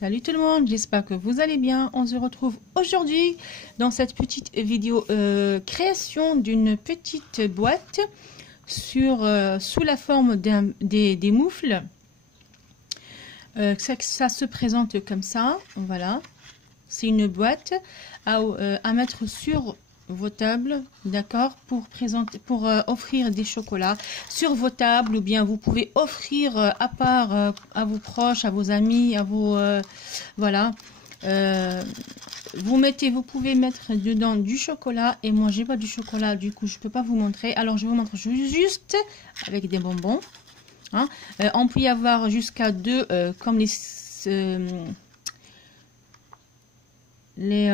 Salut tout le monde, j'espère que vous allez bien. On se retrouve aujourd'hui dans cette petite vidéo création d'une petite boîte sous la forme des moufles. Ça se présente comme ça, voilà. C'est une boîte à mettre sur vos tables, d'accord, pour offrir des chocolats sur vos tables, ou bien vous pouvez offrir à part à vos proches, à vos amis, à vos voilà. Vous pouvez mettre dedans du chocolat, et moi j'ai pas du chocolat, du coup je peux pas vous montrer. Alors je vous montre juste avec des bonbons. Hein. On peut y avoir jusqu'à deux, comme les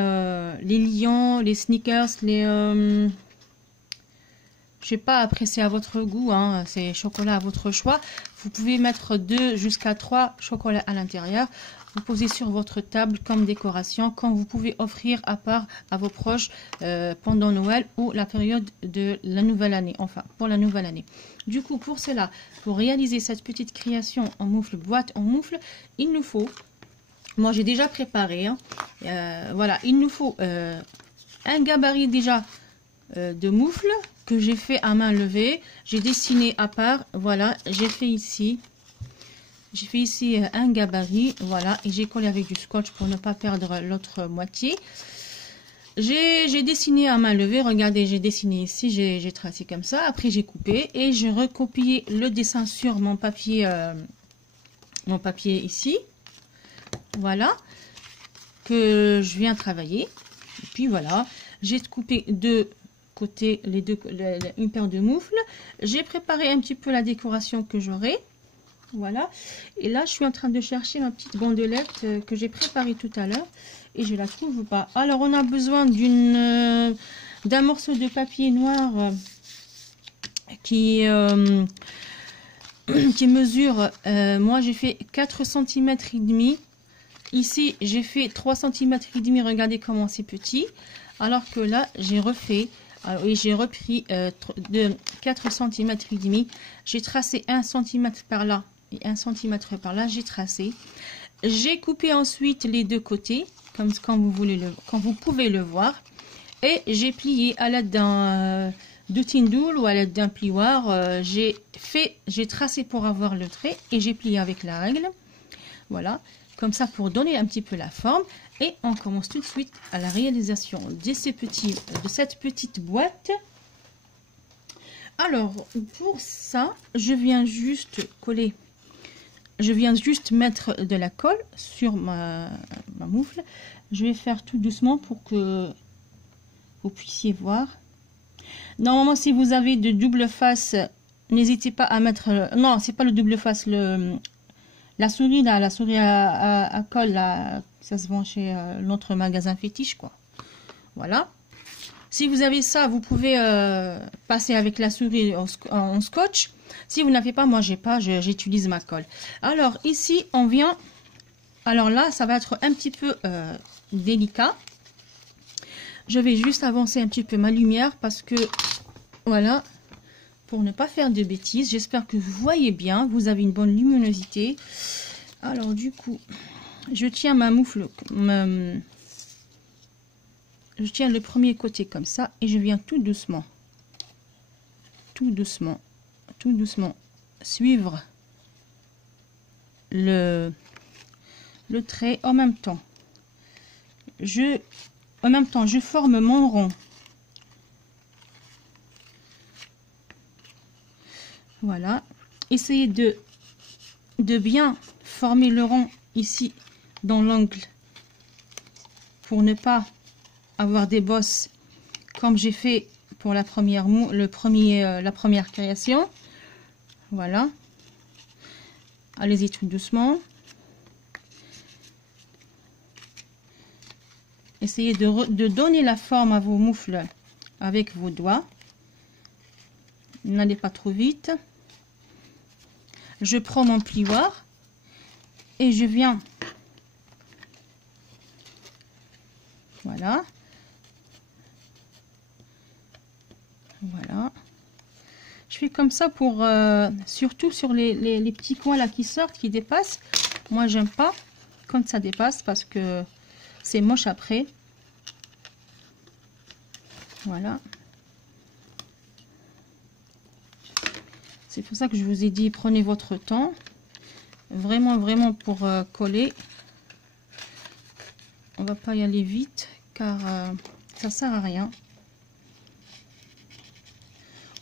lions, les sneakers, je sais pas, après c'est à votre goût, hein, c'est chocolat à votre choix. Vous pouvez mettre 2 jusqu'à 3 chocolats à l'intérieur. Vous posez sur votre table comme décoration, quand vous pouvez offrir à part à vos proches pendant Noël ou la période de la nouvelle année, enfin pour la nouvelle année. Du coup, pour cela, pour réaliser cette petite création en moufle, boîte en moufle, il nous faut, moi j'ai déjà préparé, hein, voilà, il nous faut un gabarit déjà de moufle que j'ai fait à main levée. J'ai dessiné à part, voilà, j'ai fait ici un gabarit, voilà, et j'ai collé avec du scotch pour ne pas perdre l'autre moitié. J'ai dessiné à main levée, regardez, j'ai dessiné ici, j'ai tracé comme ça, après j'ai coupé et j'ai recopié le dessin sur mon papier ici, voilà, que je viens travailler. Et puis voilà, j'ai coupé de côté une paire de moufles. J'ai préparé un petit peu la décoration que j'aurai, voilà. Et là je suis en train de chercher ma petite bandelette que j'ai préparée tout à l'heure et je la trouve pas. Alors on a besoin d'un morceau de papier noir qui mesure, moi j'ai fait 4 cm et demi. Ici j'ai fait 3 cm et demi, regardez comment c'est petit, alors que là j'ai refait, oui, j'ai repris de 4 cm et demi. J'ai tracé 1 cm par là et 1 cm par là, j'ai tracé. J'ai coupé ensuite les deux côtés, comme quand vous pouvez le voir, et j'ai plié à l'aide d'un tindoul ou à l'aide d'un plioir. J'ai tracé pour avoir le trait et j'ai plié avec la règle, voilà, comme ça pour donner un petit peu la forme. Et on commence tout de suite à la réalisation de cette petite boîte. Alors pour ça, je viens juste mettre de la colle sur ma moufle. Je vais faire tout doucement pour que vous puissiez voir. Normalement, si vous avez de double face, n'hésitez pas à mettre, non, c'est pas le double face, la souris là, la souris à colle là, ça se vend chez notre magasin fétiche, quoi. Voilà. Si vous avez ça, vous pouvez passer avec la souris en scotch. Si vous n'avez pas, moi j'ai pas, j'utilise ma colle. Alors ici on vient, alors là ça va être un petit peu délicat. Je vais juste avancer un petit peu ma lumière parce que voilà, pour ne pas faire de bêtises. J'espère que vous voyez bien, vous avez une bonne luminosité. Alors du coup, je tiens ma moufle, je tiens le premier côté comme ça et je viens tout doucement suivre le trait. En même temps je forme mon rond, voilà. Essayez de bien former le rond ici dans l'angle pour ne pas avoir des bosses comme j'ai fait pour la première création, voilà. Allez-y tout doucement. Essayez de donner la forme à vos moufles avec vos doigts. N'allez pas trop vite. Je prends mon plioir et je viens, voilà. Voilà. Je fais comme ça pour surtout sur les petits coins là qui sortent, qui dépassent. Moi j'aime pas. quand ça dépasse parce que c'est moche après. Voilà. C'est pour ça que je vous ai dit, prenez votre temps. Vraiment, vraiment pour coller. On va pas y aller vite car ça sert à rien.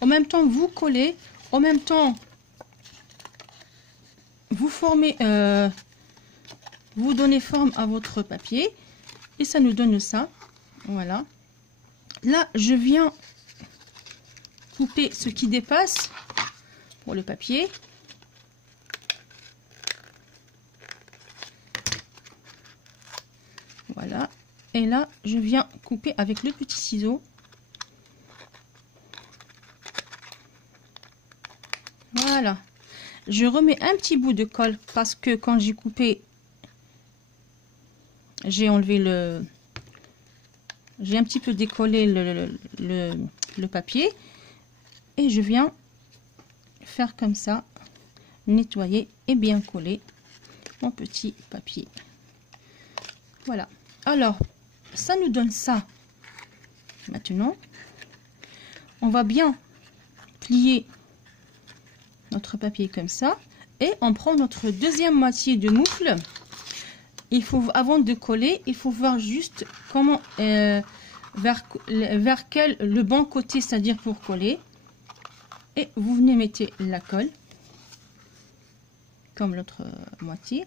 En même temps, vous collez. En même temps, vous formez, vous donnez forme à votre papier. Et ça nous donne ça. Voilà. Là, je viens couper ce qui dépasse pour le papier. Voilà. Et là, je viens couper avec le petit ciseau. Voilà. Je remets un petit bout de colle parce que quand j'ai coupé, j'ai enlevé le... J'ai un petit peu décollé le papier. Et je viens faire comme ça, nettoyer et bien coller mon petit papier. Voilà. Alors, ça nous donne ça. Maintenant, on va bien plier notre papier comme ça. Et on prend notre deuxième moitié de moufle. Il faut, avant de coller, il faut voir juste comment, vers quel, le bon côté, c'est-à-dire pour coller. Et vous venez mettre la colle, comme l'autre moitié.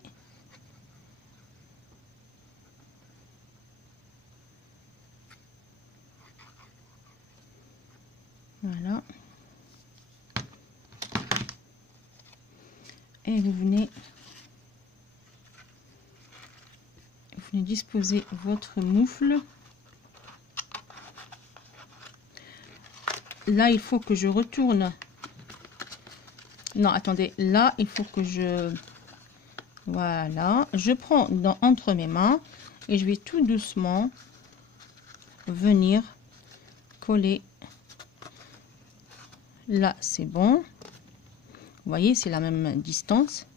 Voilà. Et vous venez disposer votre moufle. Là, il faut que je retourne. Non, attendez. Là, il faut que je... Voilà. Je prends entre mes mains et je vais tout doucement venir coller. Là, c'est bon. Vous voyez, c'est la même distance.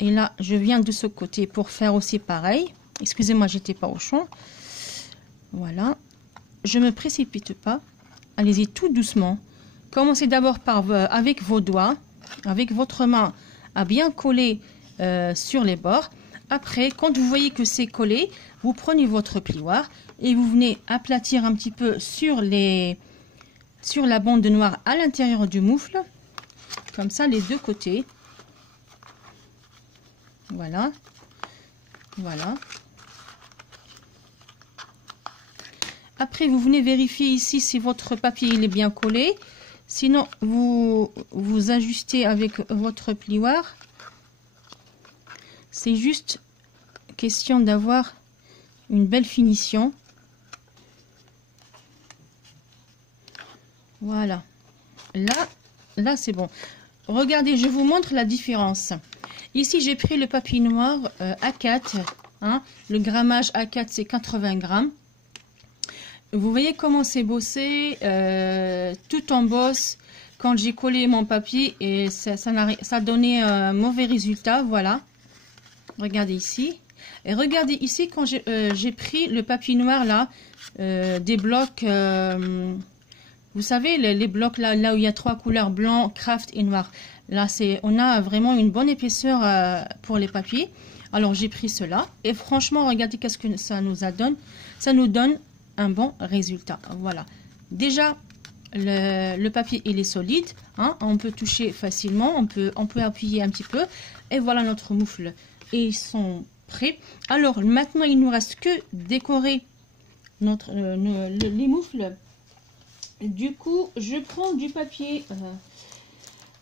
Et là, je viens de ce côté pour faire aussi pareil. Excusez-moi, j'étais pas au champ. Voilà. Je me précipite pas. Allez-y tout doucement. Commencez d'abord par avec vos doigts, avec votre main, à bien coller sur les bords. Après, quand vous voyez que c'est collé, vous prenez votre plioir et vous venez aplatir un petit peu sur la bande noire à l'intérieur du moufle. Comme ça, les deux côtés. Voilà. Voilà. Après, vous venez vérifier ici si votre papier il est bien collé. Sinon, vous ajustez avec votre plioir. C'est juste question d'avoir une belle finition. Voilà. Là c'est bon. Regardez, je vous montre la différence. Ici, j'ai pris le papier noir A4. Hein, le grammage A4, c'est 80 grammes. Vous voyez comment c'est bossé, tout en bosse. Quand j'ai collé mon papier, et ça donnait un mauvais résultat. Voilà. Regardez ici. Et regardez ici, quand j'ai pris le papier noir là, des blocs, vous savez, les blocs là où il y a 3 couleurs, blanc, craft et noir. Là, on a vraiment une bonne épaisseur pour les papiers. Alors, j'ai pris cela. Et franchement, regardez qu'est-ce que ça nous donne. Ça nous donne un bon résultat. Voilà. Déjà, le papier, il est solide. Hein, on peut toucher facilement. On peut appuyer un petit peu. Et voilà notre moufle. Et ils sont prêts. Alors, maintenant, il nous reste que décorer les moufles. Du coup, je prends du papier...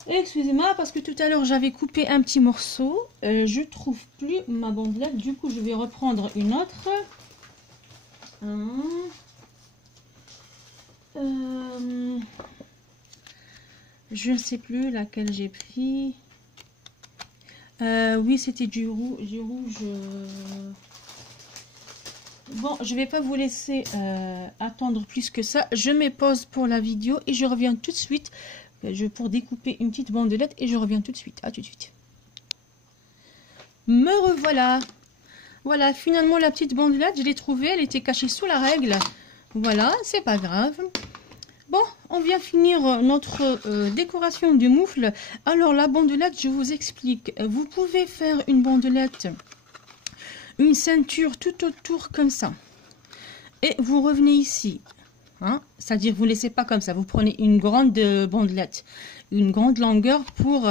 excusez-moi, parce que tout à l'heure, j'avais coupé un petit morceau. Je trouve plus ma bandelette. Du coup, je vais reprendre une autre. Je ne sais plus laquelle j'ai pris. Oui, c'était du rouge. Bon, je vais pas vous laisser attendre plus que ça. Je me pose pour la vidéo et je reviens tout de suite pour découper une petite bandelette et je reviens tout de suite. À tout de suite. Me revoilà. Voilà, finalement la petite bandelette, je l'ai trouvée, elle était cachée sous la règle. Voilà, c'est pas grave. Bon, on vient finir notre décoration du moufle. Alors la bandelette, je vous explique. Vous pouvez faire une bandelette, une ceinture tout autour comme ça. Et vous revenez ici. Hein, c'est-à-dire vous ne laissez pas comme ça. Vous prenez une grande bandelette, une grande longueur pour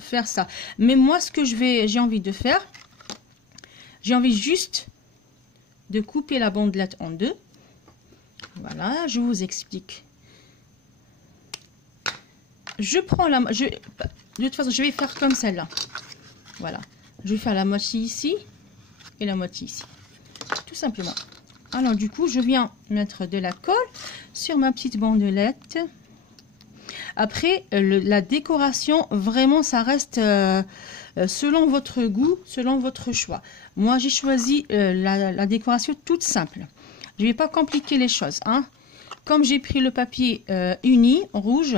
faire ça. Mais moi, ce que j'ai envie de faire, j'ai envie juste de couper la bandelette en deux. Voilà, je vous explique. Je prends de toute façon, je vais faire comme celle-là. Voilà, je vais faire la moitié ici et la moitié ici, tout simplement. Alors du coup, je viens mettre de la colle sur ma petite bandelette. Après, la décoration, vraiment, ça reste selon votre goût, selon votre choix. Moi, j'ai choisi la décoration toute simple. Je ne vais pas compliquer les choses. Hein. Comme j'ai pris le papier uni, rouge,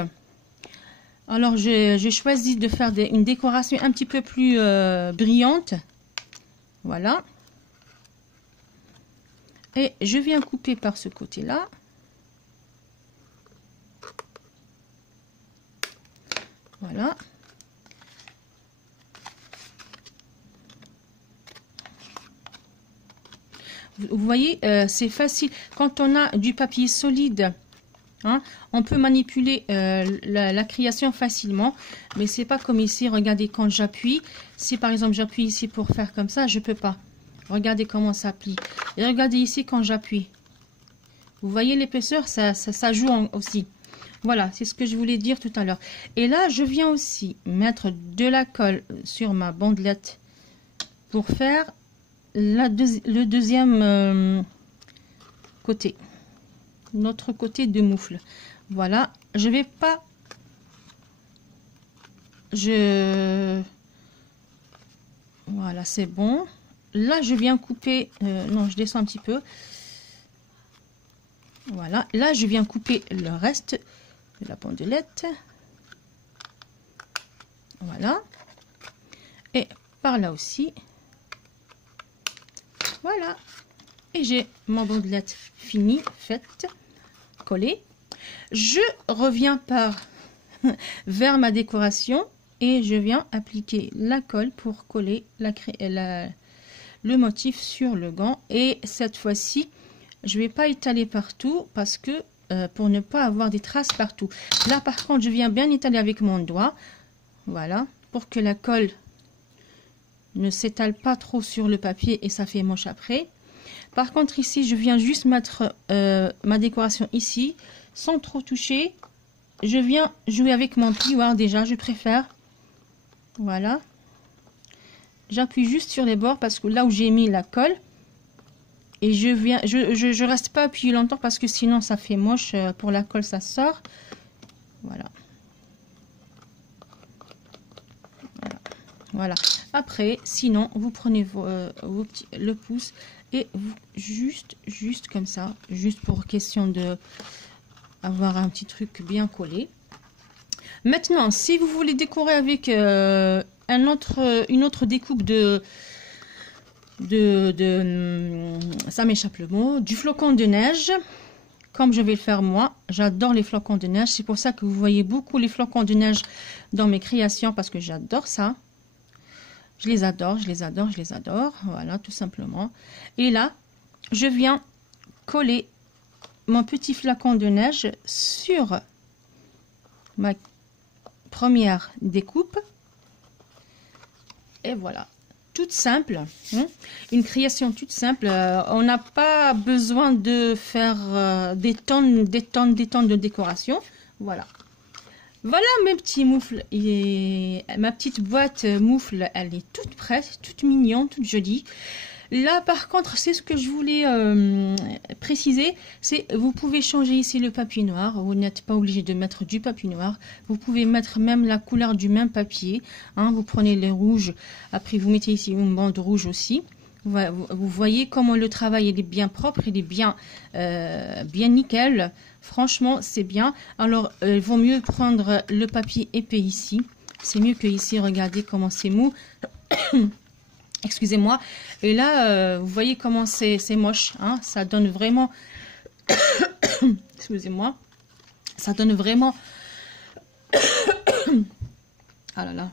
alors j'ai choisi de faire une décoration un petit peu plus brillante. Voilà. Et je viens couper par ce côté-là. Voilà. Vous voyez, c'est facile. Quand on a du papier solide, hein, on peut manipuler la création facilement. Mais c'est pas comme ici. Regardez, quand j'appuie. Si par exemple j'appuie ici pour faire comme ça, je peux pas. Regardez comment ça plie. Et regardez ici quand j'appuie. Vous voyez l'épaisseur, ça joue aussi. Voilà, c'est ce que je voulais dire tout à l'heure. Et là, je viens aussi mettre de la colle sur ma bandelette pour faire le deuxième côté. Notre côté de moufle. Voilà, je vais pas... Voilà, c'est bon. Là, je viens couper... non, je descends un petit peu. Voilà. Là, je viens couper le reste de la bandelette. Voilà. Et par là aussi. Voilà. Et j'ai ma bandelette finie, faite, collée. Je reviens vers ma décoration et je viens appliquer la colle pour coller le motif sur le gant. Et cette fois-ci, je vais pas étaler partout parce que pour ne pas avoir des traces partout. Là par contre, je viens bien étaler avec mon doigt. Voilà, pour que la colle ne s'étale pas trop sur le papier et ça fait moche après. Par contre ici, je viens juste mettre ma décoration ici sans trop toucher. Je viens jouer avec mon plioir déjà, je préfère. Voilà. J'appuie juste sur les bords parce que là où j'ai mis la colle. Et je reste pas appuyé longtemps parce que sinon ça fait moche. Pour la colle, ça sort. Voilà. Voilà. Après, sinon, vous prenez le pouce et vous juste comme ça, juste pour question de avoir un petit truc bien collé. Maintenant, si vous voulez décorer avec une autre découpe ça m'échappe le mot, du flocon de neige, comme je vais le faire moi. J'adore les flocons de neige, c'est pour ça que vous voyez beaucoup les flocons de neige dans mes créations, parce que j'adore ça. Je les adore, je les adore, je les adore. Voilà, tout simplement. Et là, je viens coller mon petit flacon de neige sur ma première découpe. Et voilà. Toute simple, hein? Une création toute simple. On n'a pas besoin de faire des tonnes de décoration. Voilà. Voilà mes petits moufles. Et ma petite boîte moufle, elle est toute prête, toute mignonne, toute jolie. Là, par contre, c'est ce que je voulais préciser. C'est vous pouvez changer ici le papier noir. Vous n'êtes pas obligé de mettre du papier noir. Vous pouvez mettre même la couleur du même papier. Hein, vous prenez les rouges. Après, vous mettez ici une bande rouge aussi. Vous voyez comment le travail il est bien propre, il est bien nickel. Franchement, c'est bien. Alors, il vaut mieux prendre le papier épais ici. C'est mieux que ici. Regardez comment c'est mou. Excusez-moi. Et là, vous voyez comment c'est moche. Hein, ça donne vraiment... Excusez-moi. Ça donne vraiment... Ah là là.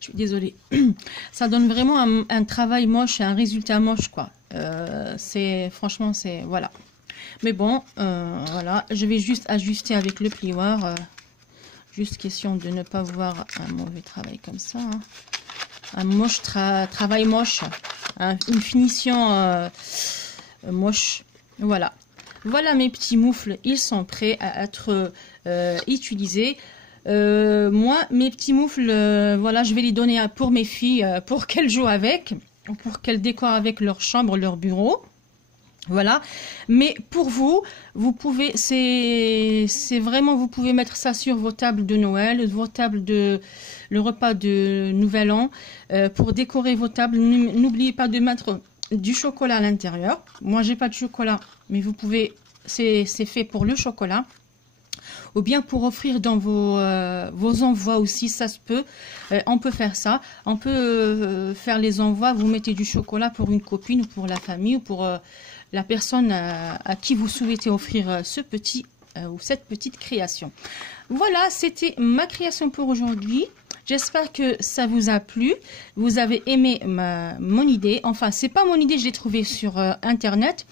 Je suis désolée. Ça donne vraiment un travail moche et un résultat moche, quoi. Franchement, c'est... Voilà. Mais bon, voilà. Je vais juste ajuster avec le plioir. Juste question de ne pas voir un mauvais travail comme ça. Hein. Un moche travail moche, hein, une finition moche. Voilà. Voilà mes petits moufles, ils sont prêts à être utilisés. Moi, mes petits moufles, voilà, je vais les donner pour mes filles, pour qu'elles jouent avec, pour qu'elles décorent avec leur chambre, leur bureau. Voilà, mais pour vous, vous pouvez, c'est vraiment, vous pouvez mettre ça sur vos tables de Noël, vos tables de le repas de Nouvel An, pour décorer vos tables. N'oubliez pas de mettre du chocolat à l'intérieur. Moi, j'ai pas de chocolat, mais vous pouvez, c'est fait pour le chocolat. Ou bien pour offrir dans vos envois aussi, ça se peut. On peut faire ça. On peut faire les envois, vous mettez du chocolat pour une copine ou pour la famille ou pour la personne à qui vous souhaitez offrir ce petit ou cette petite création. Voilà, c'était ma création pour aujourd'hui. J'espère que ça vous a plu. Vous avez aimé mon idée. Enfin, c'est pas mon idée, je l'ai trouvée sur Internet.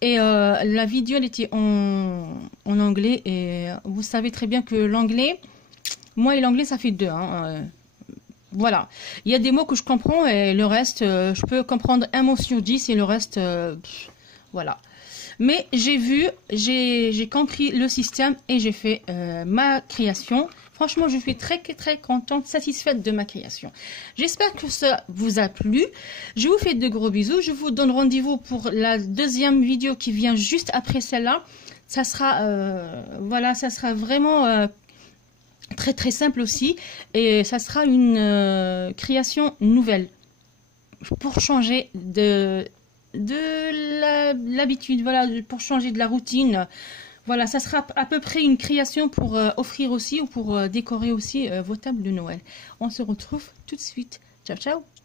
Et la vidéo, elle était en anglais. Et vous savez très bien que l'anglais, moi et l'anglais, ça fait deux. Hein. Voilà. Il y a des mots que je comprends et le reste, je peux comprendre un mot sur 10 et le reste... voilà. Mais j'ai compris le système et j'ai fait ma création. Franchement, je suis très contente, satisfaite de ma création. J'espère que ça vous a plu. Je vous fais de gros bisous. Je vous donne rendez-vous pour la deuxième vidéo qui vient juste après celle-là. Ça sera, voilà, ça sera vraiment très simple aussi. Et ça sera une création nouvelle pour changer de l'habitude, voilà, pour changer de la routine. Voilà, ça sera à peu près une création pour offrir aussi ou pour décorer aussi vos tables de Noël. On se retrouve tout de suite. Ciao, ciao!